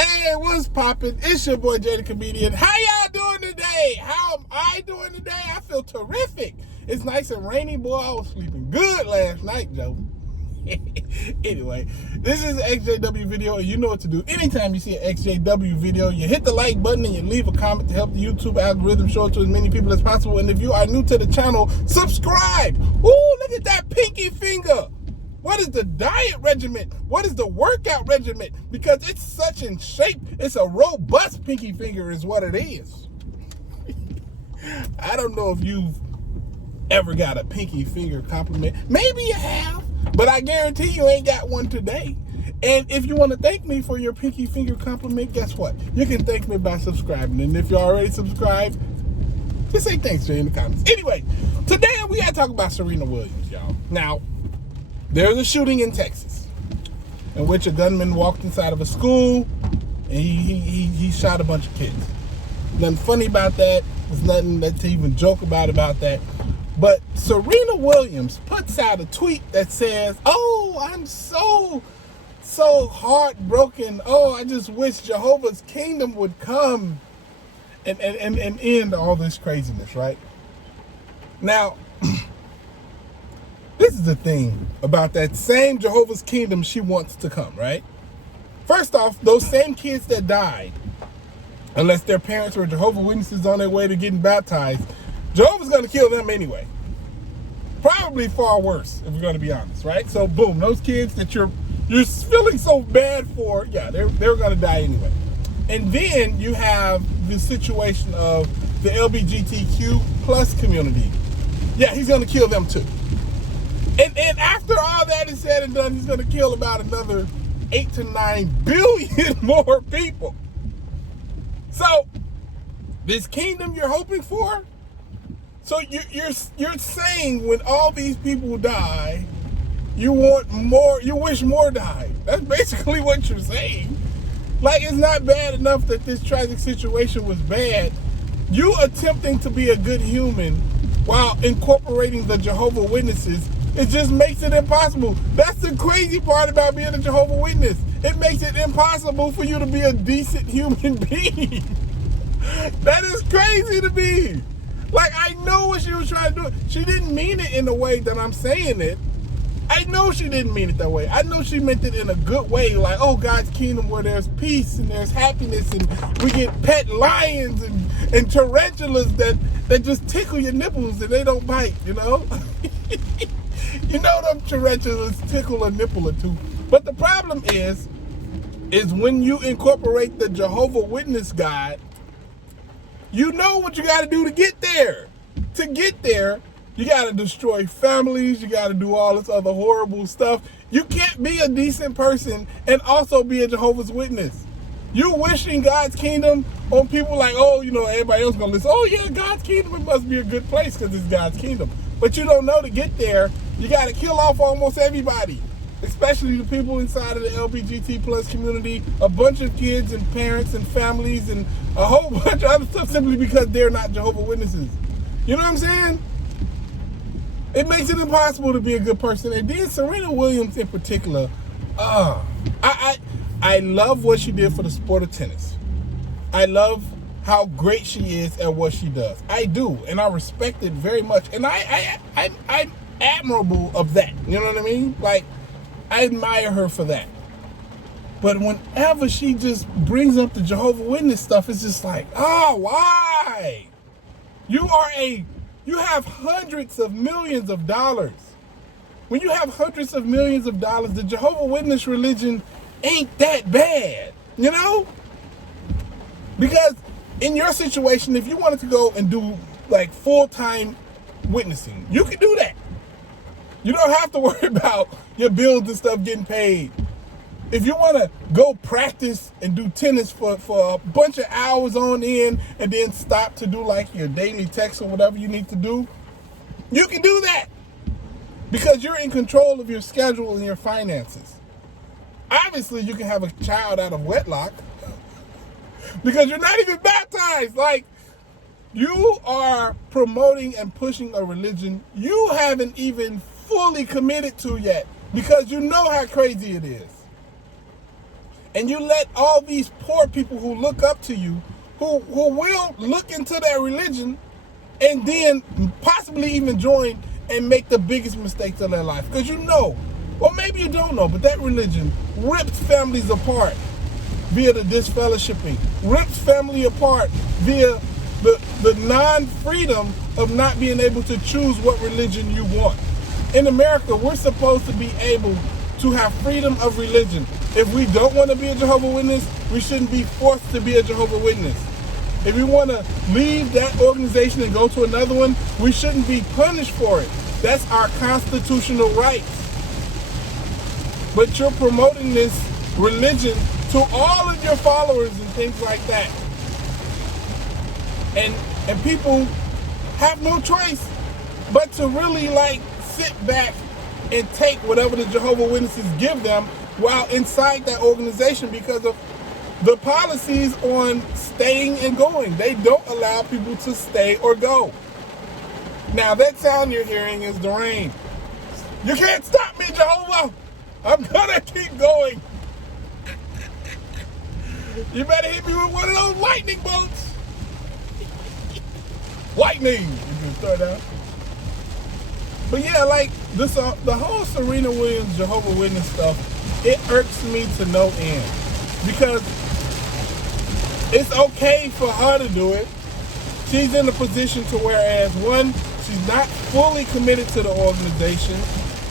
Hey, what's poppin'? It's your boy Jay the Comedian. How y'all doing today? How am I doing today? I feel terrific. It's nice and rainy, boy. I was sleeping good last night, Joe. Anyway, this is an ExJw video, and you know what to do. Anytime you see an ExJw video, you hit the like button and you leave a comment to help the YouTube algorithm show it to as many people as possible. And if you are new to the channel, subscribe. Ooh, look at that pinky finger. What is the diet regimen? What is the workout regimen? Because it's such in shape. It's a robust pinky finger is what it is. I don't know if you've ever got a pinky finger compliment. Maybe you have, but I guarantee you ain't got one today. And if you want to thank me for your pinky finger compliment, guess what? You can thank me by subscribing. And if you're already subscribed, just say thanks to me in the comments. Anyway, today we got to talk about Serena Williams, y'all. Now, there's a shooting in Texas in which a gunman walked inside of a school and he shot a bunch of kids. Nothing funny about that. There's nothing to even joke about that. But Serena Williams puts out a tweet that says, "Oh, I'm so heartbroken. Oh, I just wish Jehovah's kingdom would come and end all this craziness," right? Now, this is the thing about that same Jehovah's kingdom she wants to come, right? First off, those same kids that died, unless their parents were Jehovah's Witnesses on their way to getting baptized, Jehovah's going to kill them anyway. Probably far worse, if we're going to be honest, right? So, boom, those kids that you're feeling so bad for, yeah, they're going to die anyway. And then you have the situation of the LGBTQ plus community. Yeah, he's going to kill them too. And after all that is said and done, he's going to kill about another 8 to 9 billion more people. So, this kingdom you're hoping for, so you're saying when all these people die, you want more, you wish more died. That's basically what you're saying. Like, it's not bad enough that this tragic situation was bad. You attempting to be a good human while incorporating the Jehovah's Witnesses, it just makes it impossible. That's the crazy part about being a Jehovah's Witness. It makes it impossible for you to be a decent human being. That is crazy to me. Like, I know what she was trying to do. She didn't mean it in the way that I'm saying it. I know she didn't mean it that way. I know she meant it in a good way. Like, oh, God's kingdom where there's peace and there's happiness and we get pet lions and tarantulas that just tickle your nipples and they don't bite, you know? You know them tarantulas tickle a nipple or two. But the problem is when you incorporate the Jehovah's Witness God, you know what you got to do to get there. To get there, you got to destroy families. You got to do all this other horrible stuff. You can't be a decent person and also be a Jehovah's Witness. You wishing God's kingdom on people like, oh, you know, everybody else going to listen. Oh, yeah, God's kingdom, it must be a good place because it's God's kingdom. But you don't know to get there, you got to kill off almost everybody, especially the people inside of the LGBT plus community, a bunch of kids and parents and families and a whole bunch of other stuff simply because they're not Jehovah's Witnesses. You know what I'm saying? It makes it impossible to be a good person. And then Serena Williams in particular, I love what she did for the sport of tennis. I love how great she is at what she does. I do, and I respect it very much. And I'm admirable of that. You know what I mean? Like, I admire her for that. But whenever she just brings up the Jehovah's Witness stuff, it's just like, oh, why? You have hundreds of millions of dollars. When you have hundreds of millions of dollars, the Jehovah's Witness religion ain't that bad, you know? Because in your situation, if you wanted to go and do like full-time witnessing, you can do that. You don't have to worry about your bills and stuff getting paid. If you want to go practice and do tennis for a bunch of hours on end and then stop to do like your daily text or whatever you need to do, you can do that because you're in control of your schedule and your finances. Obviously, you can have a child out of wedlock because you're not even baptized. Like, you are promoting and pushing a religion you haven't even fully committed to yet because you know how crazy it is. And you let all these poor people who look up to you, who will look into their religion and then possibly even join and make the biggest mistakes of their life. Because you know, or maybe you don't know, but that religion rips families apart via the disfellowshipping, rips family apart via the non-freedom of not being able to choose what religion you want. In America, we're supposed to be able to have freedom of religion. If we don't want to be a Jehovah's Witness, we shouldn't be forced to be a Jehovah's Witness. If we want to leave that organization and go to another one, we shouldn't be punished for it. That's our constitutional rights. But you're promoting this religion to all of your followers and things like that. And people have no choice but to really like sit back and take whatever the Jehovah's Witnesses give them while inside that organization because of the policies on staying and going. They don't allow people to stay or go. Now that sound you're hearing is the rain. You can't stop me, Jehovah. I'm gonna keep going. You better hit me with one of those lightning bolts. Lightning. You can throw down. But yeah, like this, the whole Serena Williams Jehovah's Witness stuff, it irks me to no end because it's okay for her to do it. She's in a position to whereas one, she's not fully committed to the organization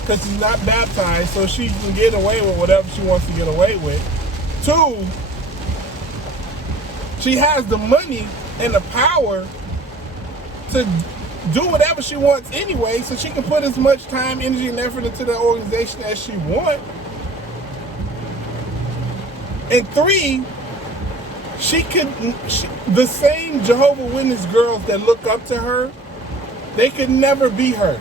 because she's not baptized, so she can get away with whatever she wants to get away with. Two, she has the money and the power to do whatever she wants anyway, so she can put as much time, energy, and effort into that organization as she wants. And three, the same Jehovah's Witness girls that look up to her, they could never be her.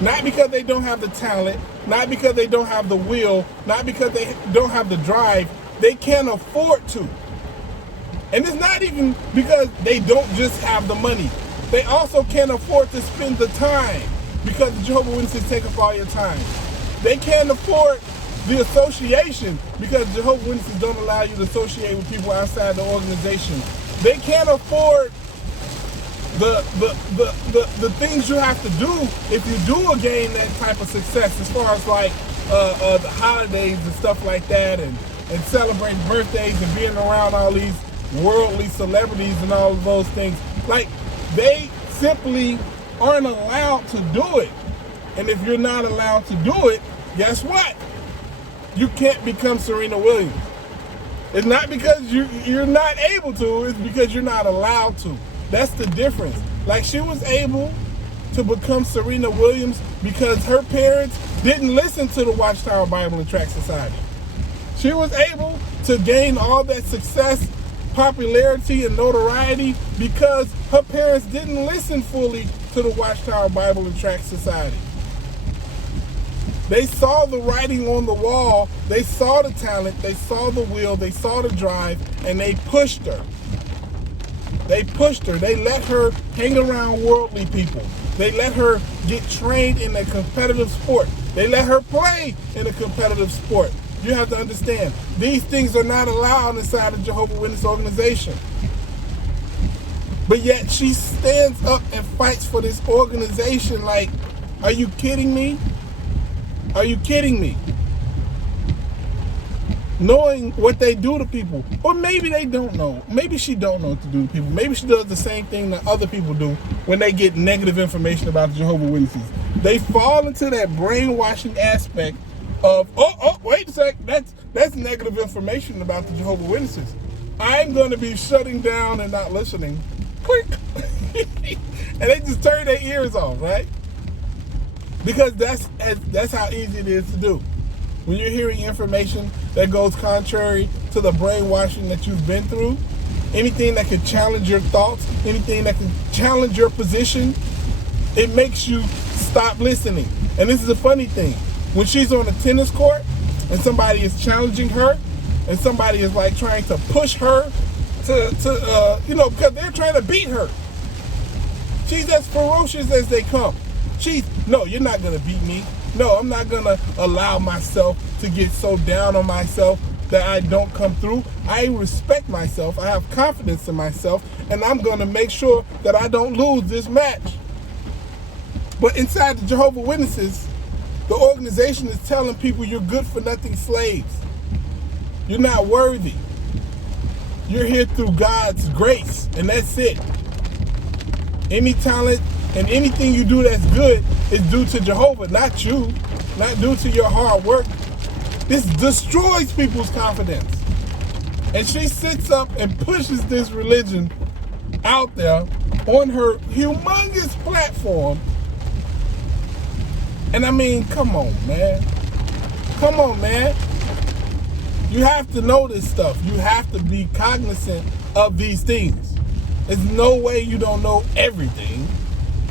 Not because they don't have the talent, not because they don't have the will, not because they don't have the drive. They can't afford to. And it's not even because they don't just have the money. They also can't afford to spend the time because the Jehovah's Witnesses take up all your time. They can't afford the association because Jehovah's Witnesses don't allow you to associate with people outside the organization. They can't afford the things you have to do if you do gain that type of success as far as like the holidays and stuff like that and celebrating birthdays and being around all these worldly celebrities and all of those things. Like, they simply aren't allowed to do it. And if you're not allowed to do it, guess what? You can't become Serena Williams. It's not because you're not able to, it's because you're not allowed to. That's the difference. Like, she was able to become Serena Williams because her parents didn't listen to the Watchtower Bible and Tract Society. She was able to gain all that success, popularity, and notoriety because her parents didn't listen fully to the Watchtower Bible and Tract Society. They saw the writing on the wall, they saw the talent, they saw the will, they saw the drive, and they pushed her. They pushed her. They let her hang around worldly people. They let her get trained in a competitive sport. They let her play in a competitive sport. You have to understand, these things are not allowed inside the Jehovah's Witness organization. But yet she stands up and fights for this organization. Like, are you kidding me? Are you kidding me? Knowing what they do to people. Or maybe they don't know. Maybe she don't know what to do to people. Maybe she does the same thing that other people do when they get negative information about the Jehovah's Witnesses. They fall into that brainwashing aspect of, wait a sec, that's negative information about the Jehovah's Witnesses. I'm going to be shutting down and not listening. Click. And they just turn their ears off, right? Because that's how easy it is to do. When you're hearing information that goes contrary to the brainwashing that you've been through, anything that can challenge your thoughts, anything that can challenge your position, it makes you stop listening. And this is a funny thing. When she's on a tennis court and somebody is challenging her and somebody is like trying to push her to because they're trying to beat her. She's as ferocious as they come. No, you're not going to beat me. No, I'm not going to allow myself to get so down on myself. that I don't come through. I respect myself. I have confidence in myself, and I'm going to make sure that I don't lose this match. But inside the Jehovah's Witnesses, the organization is telling people you're good for nothing slaves. You're not worthy. You're here through God's grace, and that's it. Any talent and anything you do that's good is due to Jehovah, not you, not due to your hard work. This destroys people's confidence. And she sits up and pushes this religion out there on her humongous platform. And I mean, come on, man. Come on, man. You have to know this stuff. You have to be cognizant of these things. There's no way you don't know everything.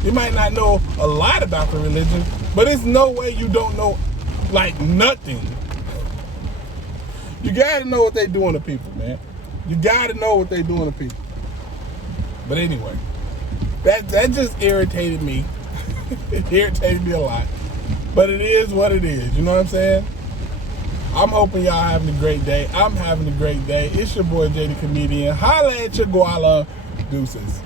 You might not know a lot about the religion, but there's no way you don't know, like, nothing. You gotta know what they're doing to people, man. You gotta know what they're doing to people. But anyway, that just irritated me. It irritated me a lot. But it is what it is, you know what I'm saying? I'm hoping y'all having a great day. I'm having a great day. It's your boy, Jay the Comedian. Holla at your guala. Deuces.